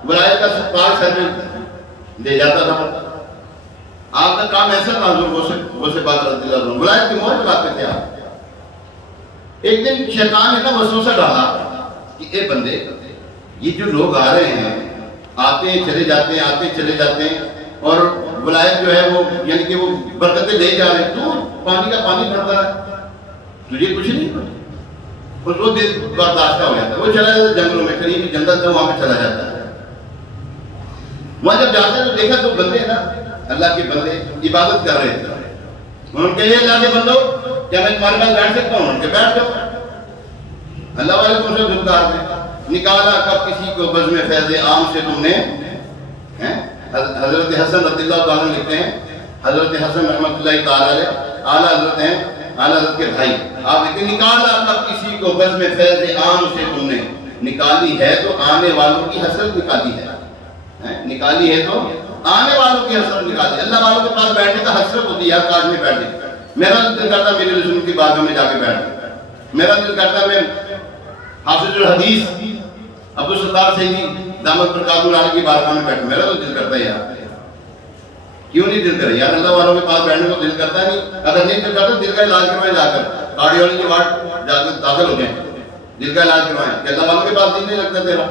ولایت کا سپار سر میں لے جاتا تھا. آپ کا کام ایسا تھا حضور غوث پاک رضی اللہ عنہ ولایت کی مہر لگاتے تھے آپ. ایک دن شیطان نے نا وسوسہ ڈالا کہ اے بندے یہ جو لوگ آ رہے ہیں، آتے ہیں چلے جاتے ہیں، آتے چلے جاتے ہیں، اور ولایت جو ہے وہ یعنی کہ وہ برکتیں لے جا رہے ہیں، تو پانی کا پانی بھرتا ہے، تجھے کچھ نہیں. اس وہ دل برداشتہ ہو جاتا ہے، وہ چلا جاتا ہے جنگلوں میں، قریبی جنگل تھا وہاں پہ چلا جاتا ہے. وہاں جب جاتے ہیں تو دیکھا تو بندے نا اللہ کے بندے عبادت کر رہے تھے. انہوں نے کہا اللہ کے بندو کیا میں تمہارے پاس بیٹھ سکتا ہوں؟ ان کے بیٹھ جاؤ. اللہ والے کو سے دھمکار دے نکالا کب کسی کو بزم فیض عام سے تم نے. حضرت حسن رضی اللہ تعالیٰ لکھتے ہیں، حضرت حسن رحمۃ اللہ تعالیٰ علیہ اعلیٰ حضرت ہیں، اعلیٰ حضرت کے بھائی. آپ لکھتے ہیں نکالا کب کسی کو بزم فیض عام سے تم نے. نکالی ہے تو آنے والوں کی حسرت نکالی ہے، نکالی ہے تو آنے والوں کی حسرت نکالی. اللہ والوں کے پاس بیٹھنے کا حسرت ہوتی ہے، کاش میں بیٹھ جائے. میرا دل کرتا میرے رسول کی بارگاہ میں جا کے بیٹھ جائے. میرا دل کرتا میں حافظ الحدیث ابو ستار سیدی دامت برکات اللہ کی بارگاہ میں بیٹھوں. میرا تو دل کرتا ہے یار. کیوں نہیں دل کرے یار؟ اللہ والوں کے پاس بیٹھنے کو دل کرتا نہیں. اگر نہیں دل کرتا دل کا علاج کروائیں جا کر کارڈیولوجی وارڈ جا کر داخل ہو جائیں، دل کا علاج کروائیں کہ اللہ والوں کے پاس دل نہیں لگتا تیرا.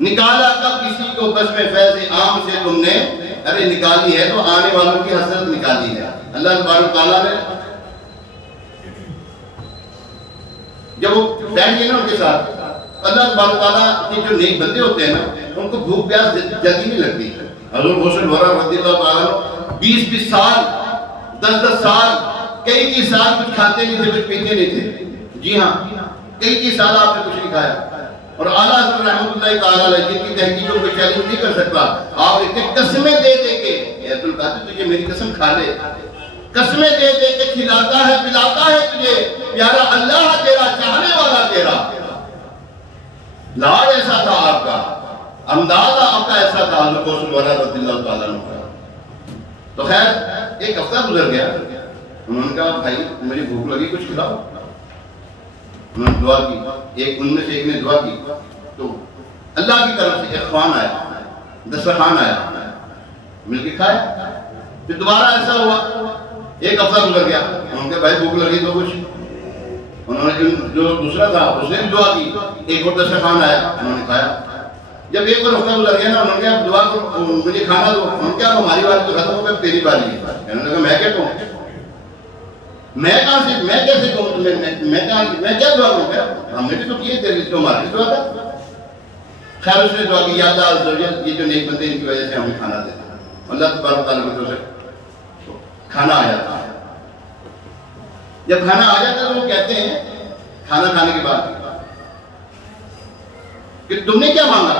نکالا کب کسی کو بزم فیض عام سے تم نے، ارے نکالی ہے تو آنے والوں کی حسرت نکالی ہے. اللہ تبارک تعالیٰ نے جب وہ بیٹھ گئے نا ان کے ساتھ، اللہ تبارک تعالیٰ کے جو نیک بندے ہوتے ہیں نا ان کو بھوک پیاس جلدی نہیں لگتی. حضور غوث الورا رضی اللہ تعالیٰ 20 سال 10 سال کئی سال کچھ کھاتے نہیں تھے، کچھ پیتے نہیں تھے. جی ہاں کئی سال آپ نے کچھ نہیں کھایا. اور اعلیٰ حضرت رحمۃ اللہ تعالیٰ علیہ جن کی تحقیقوں کو چیلنج نہیں کر سکتا، آپ اتنے قسمیں دے دے کے اے عبد القادر تجھے میری قسم کھا لے، قسمیں دے دے کے کھلاتا ہے پلاتا ہے تجھے پیارا اللہ تیرا، چاہنے والا تیرا. لاڑ ایسا تھا آپ کا، انداز آپ کا ایسا تھا حضرت غوث الورا رضی اللہ تعالیٰ عنہ کا. تو خیر ایک ہفتہ گزر گیا. انہوں نے کہا بھائی مجھے بھوک لگی کچھ کھلاؤ. انہوں نے دعا کی، ان میں سے ایک نے دعا کی تو اللہ کی طرف سے ایک خوان آیا، دسترخوان آیا، مل کے کھائے. پھر دوبارہ ایسا ہوا، ایک ہفتہ گزر گیا. انہوں نے کہا بھائی بھوک لگی تو کچھ. انہوں نے جو دوسرا تھا اس نے بھی دعا کی، ایک اور دسترخوان آیا، انہوں نے کھایا. جب ایک اور ہفتہ گزر گیا نا انہوں نے کہا دعا کرو مجھے کھانا دو. انہوں نے کہا ہماری باری تو ختم ہو گئی، تیری باری ہے. انہوں نے کہا میں کیا کہوں، میں کہاں سے، میں کیسے کہوں تمہیں، میں کیا دعا کروں؟ ہم نے بھی تو کیے تیرے لیے، تو ہمارے لیے دعا تھا. خیر اس نے دعا کی یا اللہ عز و جل یہ جو نیک بندے ان کی وجہ سے ہمیں کھانا دیتے ہیں. اللہ تبارک و تعالیٰ کی طرف سے کھانا آ جاتا ہے. جب کھانا آ جاتا ہے تو وہ کہتے ہیں کھانا کھانے کے بعد کہ تم نے کیا مانگا؟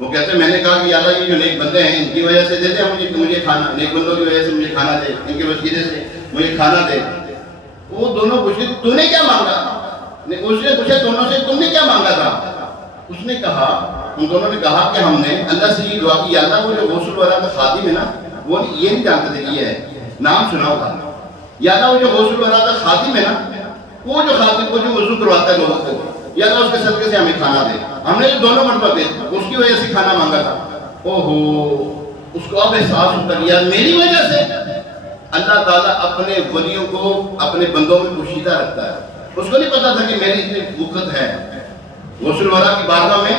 وہ کہتے ہیں میں نے کہا کہ یا اللہ یہ جو نیک بندے ہیں ان کی وجہ سے دیتے ہیں مجھے کھانا, نیک بندوں کی وجہ سے مجھے کھانا دے, ان کے وسیلے سے مجھے کھانا دے. وہ دونوں پوچھتے تو نے کیا مانگا؟ اس نے پوچھا دونوں سے تم نے کیا مانگا تھا؟ اس نے کہا, ان دونوں نے کہا کہ ہم نے اللہ سے یہ دعا کی یا اللہ وہ جو غسل والا کا خادم ہے نا وہ یہ نہیں جانتے تھے یہ ہے, نام سنا ہوگا, یا اللہ وہ جو غسل والا کا خادم ہے نا وہ جو خادم کو جو وضو کرواتا ہے لوگوں کو, یا اللہ اس کے صدقے سے ہمیں کھانا دے. ہم نے جو دونوں مرتبہ دے اس کی وجہ سے کھانا مانگا تھا. اوہو, اس کو اب احساس ہوتا ہے یار میری وجہ سے اللہ تعالیٰ اپنے ولیوں کو اپنے بندوں میں پوشیدہ رکھتا ہے. اس کو نہیں پتا تھا کہ میری اتنی وقت ہے, غسل والا کی بارگاہ میں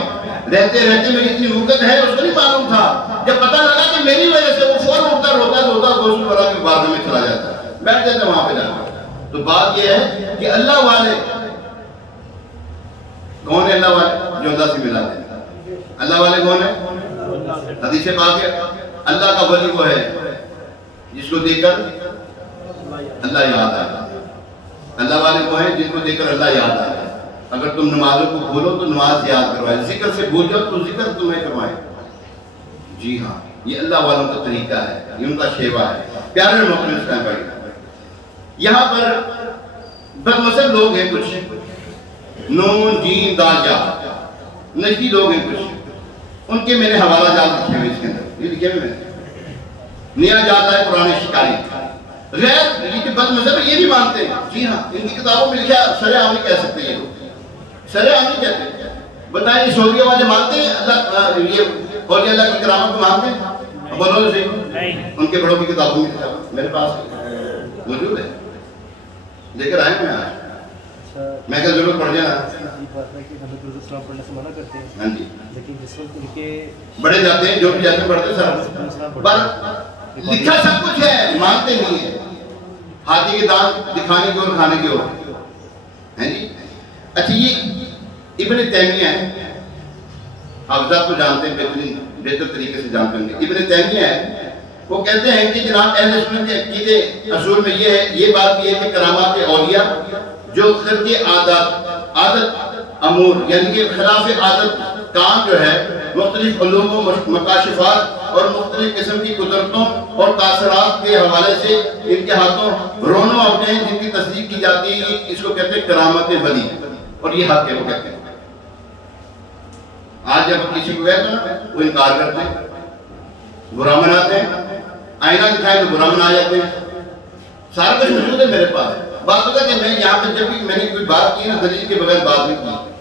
رہتے رہتے میری اتنی وقت ہے, اس کو نہیں معلوم تھا. جب پتہ لگا کہ میری وجہ سے وہ فوراً اٹھتا روتا غسل والا کی بارگاہ میں چلا جاتا ہے, بیٹھ جاتا وہاں پہ جا کر. تو بات یہ ہے کہ اللہ والے کون ہے؟ اللہ والے جو اللہ سے ملاتے ہیں. اللہ والے کون ہے؟ حدیث پاک ہے اللہ کا ولی وہ ہے جس کو دیکھ کر اللہ یاد آتا ہے. اللہ والے وہ ہیں جن کو دیکھ کر اللہ یاد آتا ہے. اگر تم نمازوں کو بھولو تو نماز یاد کروائے, ذکر سے بھول جاؤ تو ذکر تمہیں کروائے. جی ہاں, یہ اللہ والوں کا طریقہ ہے, یہ ان کا شیوا ہے. پیارے محترم اسلام بھائی, یہاں پر بدمذہب لوگ ہیں کچھ, نون جیم دال جا نجدی لوگ ہیں کچھ, ان کے میں نے حوالہ جات لکھے ہوئے اس کے اندر, یہ لکھے ہوئے نیا جاتا ہے قرآن شکاری. غیر یہ جو بد مذہب ہے یہ بھی مانتے ہیں. جی ہاں, ان کی کتابوں میں لکھا شرع عام کہہ سکتے ہیں, شرع عام کہتے ہیں. بتائیں سعودیہ والے مانتے ہیں اللہ یہ اولیاء اللہ کی کرامت کو مانتے ہیں؟ بولو تو صحیح. ان کے بڑوں کی کتابوں میں میرے پاس موجود ہے, لے کر آئے میں آج, میں کیا ضرورت پڑ جائے نا. ہاں جی, بڑے جاتے ہیں جو بھی جاتے ہیں پڑھتے سر, پر لکھا سب کچھ ہے, مانتے نہیں ہیں. ہاتھی کے دانت دکھانے کی اور کھانے کی اور ہیں جی. اچھا یہ ابن تیمیہ ہے, آپ سب کو جانتے ہیں, بہتر طریقے سے جانتے ہیں. ابن تیمیہ ہے, وہ کہتے ہیں کہ جناب اہل سنت کے عقیدے اصول میں یہ ہے, یہ بات بھی ہے کہ کرامات اولیاء جو خرق عادت امور یعنی کہ خلاف عادت کام جو ہے مختلف علوم و مکاشفات اور مختلف قسم کی قدرتوں اور تاثرات کے حوالے سے ان کے ہاتھوں رونوں ہوتے ہیں جن کی تصدیق کی جاتی ہے, اس کو کہتے ہیں کرامت ولی, اور یہ حق ہے وہ کہتے ہیں. آج جب کسی کو کہتے ہیں وہ انکار کرتے ہیں, برا مناتے ہیں, آئینہ دکھائے تو برا منا جاتے ہیں. سارا کچھ موجود ہے میرے پاس. بات ہوتا ہے کہ میں یہاں پہ جب بھی میں نے کوئی بات کی نا دلیل کے بغیر بات نہیں کی,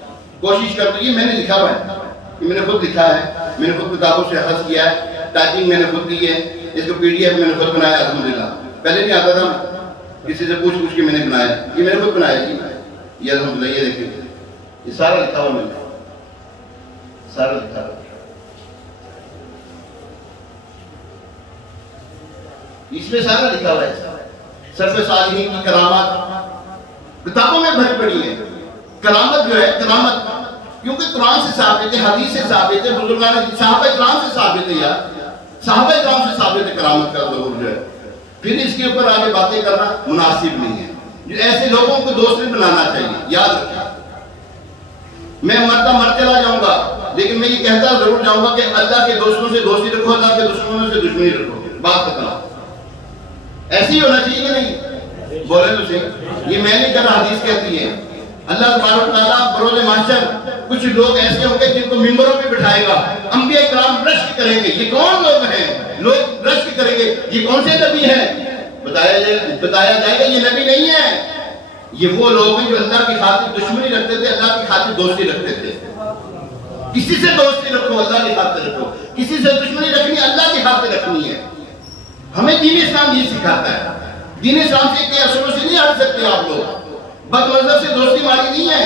کوشش کرتا ہوں. یہ میں نے لکھا ہوا ہے, میں نے خود لکھا ہے, میں نے خود کتابوں سے اخذ کیا ہے, ٹائپنگ میں نے خود کی ہے, اس کو پی ڈی ایف میں نے خود بنایا الحمدللہ. پہلے نہیں آتا تھا, کسی سے پوچھ کے میں نے بنایا, یہ میں نے خود بنایا جی, یہ الحمدللہ. یہ دیکھیں یہ سارا لکھا ہوا میں نے, سارا لکھا ہوا, اس میں سارا لکھا ہوا ہے. سرف صالحین کی کرامات کتابوں میں بھری پڑی ہے. کرامت جو ہے کرامت کیونکہ قرآن سے ثابت ہے, حدیث سے ثابت ہے, بزرگان صحابہ کرام سے ثابت ہے, یار صحابہ کرام سے ثابت ہے کرامت کا ظہور جو ہے. پھر اس کے اوپر آگے باتیں کرنا مناسب نہیں ہے. جو ایسے لوگوں کو دوست نہیں بنانا چاہیے. یاد رکھیں, میں مرتا مر چلا جاؤں گا لیکن میں یہ کہتا ضرور جاؤں گا کہ اللہ کے دوستوں سے دوستی رکھو, اللہ کے دشمنوں سے دشمنی رکھو. بات ختم. ایسی ہونا چاہیے کہ نہیں؟ بولے تو صحیح. یہ میں نہیں کر رہا, حدیث کہتی ہے. اللہ تبارک و تعالیٰ بروز محشر کچھ لوگ ایسے ہوں گے جن کو ممبروں پہ بٹھائے گا, انبیاء کرام رشک کریں گے. یہ کون لوگ ہیں؟ لوگ رشک کریں گے, یہ کون سے نبی ہیں؟ بتایا جائے گا یہ نبی نہیں ہے, یہ وہ لوگ ہیں جو اللہ کی خاطر دشمنی رکھتے تھے, اللہ کی خاطر دوستی رکھتے تھے. کسی سے دوستی رکھو اللہ کی خاطر رکھو, کسی سے دشمنی رکھنی اللہ کی خاطر رکھنی ہے. ہمیں دین اسلام یہ سکھاتا ہے. دین اسلام سے کے اصولوں سے نہیں ہٹ سکتے آپ لوگ. بد مذہب سے دوستی ماری نہیں ہے.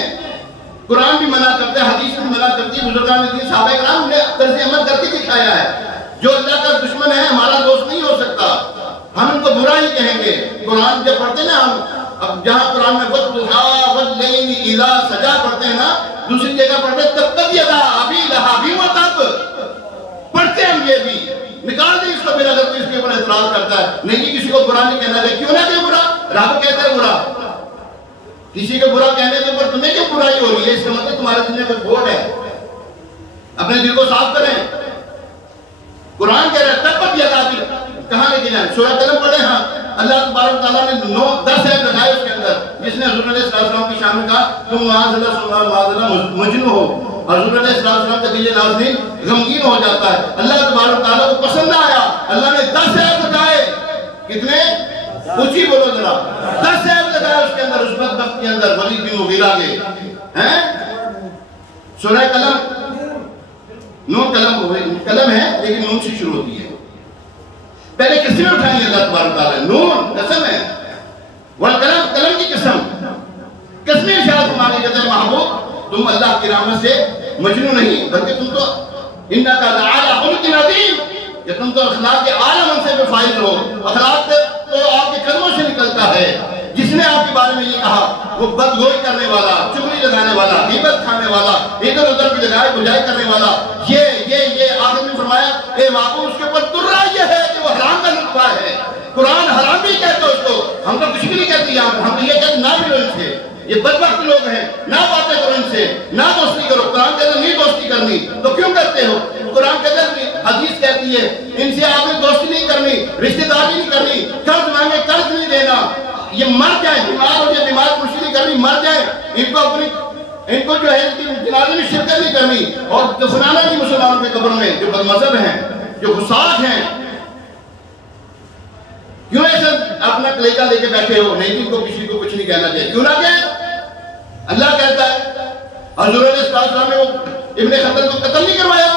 قرآن بھی منع کرتا ہے, حدیث بھی منع کرتی ہے, بزرگان دین صحابہ کرام نے طرز عمل کر کے دکھایا ہے. جو اللہ کا دشمن ہے ہمارا دوست نہیں ہو سکتا, ہم ان کو برا ہی کہیں گے. قرآن جب پڑھتے ہیں نا ہم, اب جہاں قرآن میں وَالضُّحَىٰ وَاللَّيْلِ إِذَا سَجَا پڑھتے ہیں نا, دوسری جگہ پڑھتے ہیں تَبَّتْ يَدَا نکال دیں اس کو پھر اگر کوئی اس کے اوپر اعتراض کرتا ہے. نہیں جی کسی کو برا نہیں کہنا چاہیے. کیوں نہ کہ برا؟ رب کہتا ہے برا. کسی کو برا کہنے کے اوپر تمہیں کیوں برائی ہو رہی ہے؟ اس کا مطلب تمہارے دل میں کوئی کھوٹ ہے. اپنے دل کو صاف کریں. قرآن کہہ رہا ہے تبت یدا ابی، کہاں لے کے جائیں؟ سورہ قلم پڑھیں. ہاں اللہ تبارک تعالیٰ نے 10 ایپ لگائے اس کے اندر، جس نے حضور علیہ السلام کی شان میں کہا تم معاذ اللہ مجنون ہو. حضور علیہ السلام کا دل نازنین غمگین ہو جاتا ہے. اللہ تبارک تعالیٰ کو پسند نہ آیا، اللہ نے 10 ایپ لگائے. کتنے؟ اونچی بولو ذرا. 10 ایپ لگائے اس کے اندر، اس بدبخت کے اندر، ولید بن مغیرہ کے. ہیں سورہ قلم، نون قلم ہے لیکن نون سے شروع ہوتی ہے. پہلے قسمیں اٹھائیں اللہ تبارک تعالیٰ. نون قسم ہے، والقلم قلم کی قسم. قسمیں ارشاد فرمانے کہتے ہیں محبوب تم اللہ کی رحمت سے مجنون نہیں بلکہ تم تو انک لعلی خلق عظیم، کہ تم تو اخلاق کے اعلیٰ منصب پہ فائز ہو. اخلاق تو آپ کے قدموں سے نکلتا ہے. جس نے آپ کے بارے میں یہ کہا وہ بدگوئی کرنے والا، چغلی لگانے والا، غیبت کھانے والا، ادھر ادھر کی لگائی بجائی کرنے والا، یہ آخر میں فرمایا اے معبود اس کے اوپر ترا یہ ہے کہ وہ حرام کا لطفہ ہے. قرآن حرام بھی کہتا ہے اس کو، ہم تو کچھ بھی نہیں کہتے یہاں پر. ہم تو یہ کہتے نہ ملو ان سے، یہ بدبخت لوگ ہیں، نہ باتیں کرو ان سے، نہ دوستی کرو. قرآن کہتا ہے نہیں دوستی کرنی تو کیوں کرتے ہو؟ قرآن کہتا ہے حدیث کہتی ہے ان سے آپ نے دوستی نہیں کرنی، رشتہ داری نہیں کرنی، قرض مانگے قرض نہیں دینا. یہ مر جائیں، بیمار ہو جائے بیمار خوشی نہیں کرنی، مر جائیں ان کو جو ہے جنازے میں شرکت نہیں کرنی اور دفنانا نہیں مسلمانوں کے قبر میں جو بدمذہب ہیں، جو غصاق ہیں. کیوں ایسا اپنا کلیجہ لے کے بیٹھے ہو؟ نہیں ان کو کسی کو کچھ نہیں کہنا چاہیے. کیوں نہ کہیں؟ اللہ کہتا ہے حضور علیہ السلام نے وہ ابن خطل کو قتل نہیں کروایا.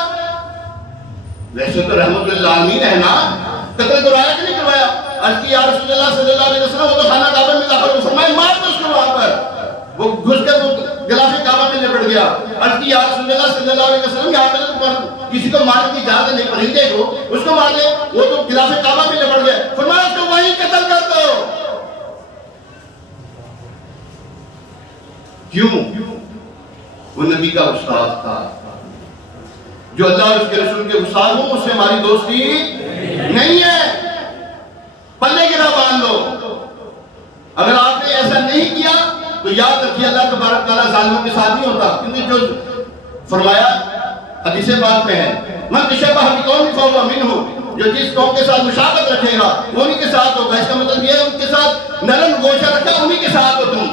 ویسے تو رحمت للعالمین ہے نا، قتل کروایا کہ نہیں کروایا؟ عرض کی یا رسول اللہ صلی اللہ علیہ وسلم وہ تو خانہ کعبہ میں داخل ہو، فرمایا مار دو اس کو وہاں پر. وہ گھس کر وہ غلاف کعبہ میں لپٹ گیا. عرض کی یا رسول اللہ صلی اللہ علیہ وسلم یہاں پر کسی کو مارنے کی اجازت نہیں، پرندے کو اس کو مار دے، وہ تو غلاف کعبہ میں لپٹ گیا. فرمایا اس کو وہیں قتل کر دو. کیوں؟ وہ نبی کا استاد تھا. جو اللہ اور اس کے رسول کے استاد ہوں اس سے ہماری دوستی نہیں ہے. پلے گرا باندھ لو. اگر آپ نے ایسا نہیں کیا تو یاد رکھیے اللہ تبارک تعالیٰ ظالموں کے ساتھ نہیں ہوتا. کیونکہ جو فرمایا حدیث پاک میں ہے من تشبہ بقوم فہو منہ، جو جس قوم کے ساتھ مشابہت رکھے گا وہ انہی کے ساتھ ہوگا. اس کا مطلب یہ ہے ان کے ساتھ نرم گوشہ رکھا انہی کے ساتھ ہو تم،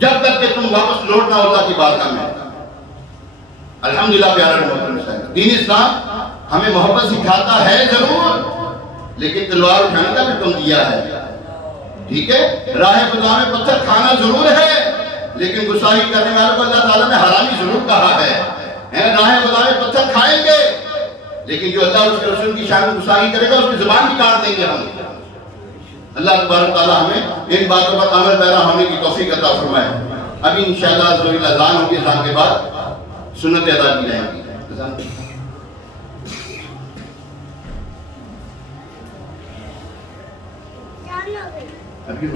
جب تک کہ تم واپس لوٹنا اللہ کی بارگاہ میں. الحمدللہ پیارا محترم صاحب، دین اسلام ہمیں محبت سکھاتا ہے ضرور، لیکن تلوار اٹھانے کا بھی کم دیا ہے. ٹھیک ہے، راہ خدا میں پتھر کھانا ضرور ہے، لیکن گستاخی کرنے والوں کو اللہ تعالیٰ نے حرامی ضرور کہا ہے. راہ خدا میں پتھر کھائیں گے، لیکن جو اللہ اور اس کے رسول کی شان میں گستاخی کرے گا اس کی زبان بھی کاٹ دیں گے ہم. اللہ تبارک تعالیٰ ہمیں ان باتوں پر عمل پیرا ہونے کی توفیق عطا فرمائے. ابھی انشاءاللہ اذان ہوگی، اذان کے بعد سنتیں ادا کی جائیں گی. ابھی